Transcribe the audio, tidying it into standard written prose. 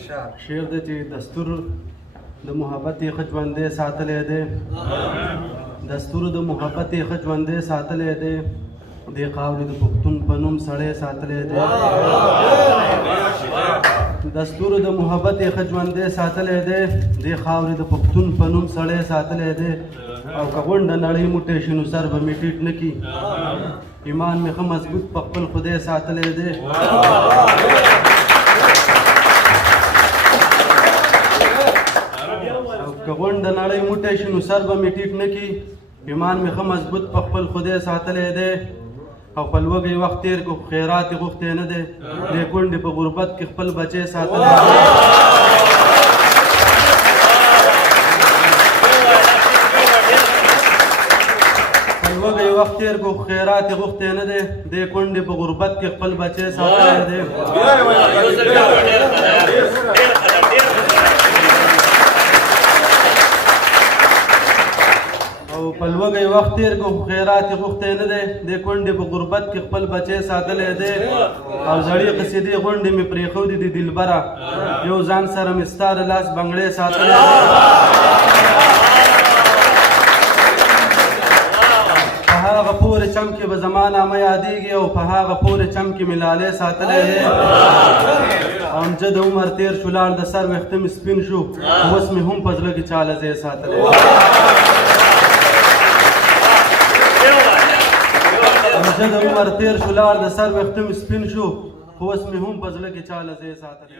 شعر دی چې دستور د محبت یې ښه ژوندی ساتلی دی دستور د محبت یې ښه ژوندی ساتلی دی دې خاورې د پښتون په نوم سړی ساتلی دی دستور د محبت یې ښه ژوندی ساتلی دی دې خاورې د پښتون په نوم سړی ساتلی دی او که غونډه نړۍ موټی شي نو سر به مې ټیټ نه کي ایمان مې ښه مضبوط په خپل خدای ساتلی دی که غونډه نړۍ موټی شي نو سر به مې ټیټ نه کي ایمان مې ښه مضبوط په خپل خدای ساتلی دی او په لوږی وخت تېر کړو خیرات یې غوښتی نه دی دې کونډې په غربت کې خپل بچی ساتلی دی په لوږی وخت تېر کړو خیرات یې غوښتی نه دی دې کونډې په غربت کې خپل بچی ساتلی دی په لوږی وخت تېر کړو خیرات یې غوښتی نه دی دې کونډې په غربت کې خپل بچی ساتلی دی او زړې قصیدې غونډې مې پرېښودې دي دلبره یو ځان سره مې ستا د لاس بنګړی ساتلی دی په هغه پورې چم کې به زما نامه یادېږي او په هغه پورې چم کې مې لالی ساتلی دی او امجد عمر تېر شو لاړ د سر ویښته مې سپین شو اوس مې هم په زړه کې چاله ځای ساتلی دی امجد عمر تېر شو لاړ د سر ویښته مې سپین شو خو اوس مې هم په زړه کې چاله ځای ساتلی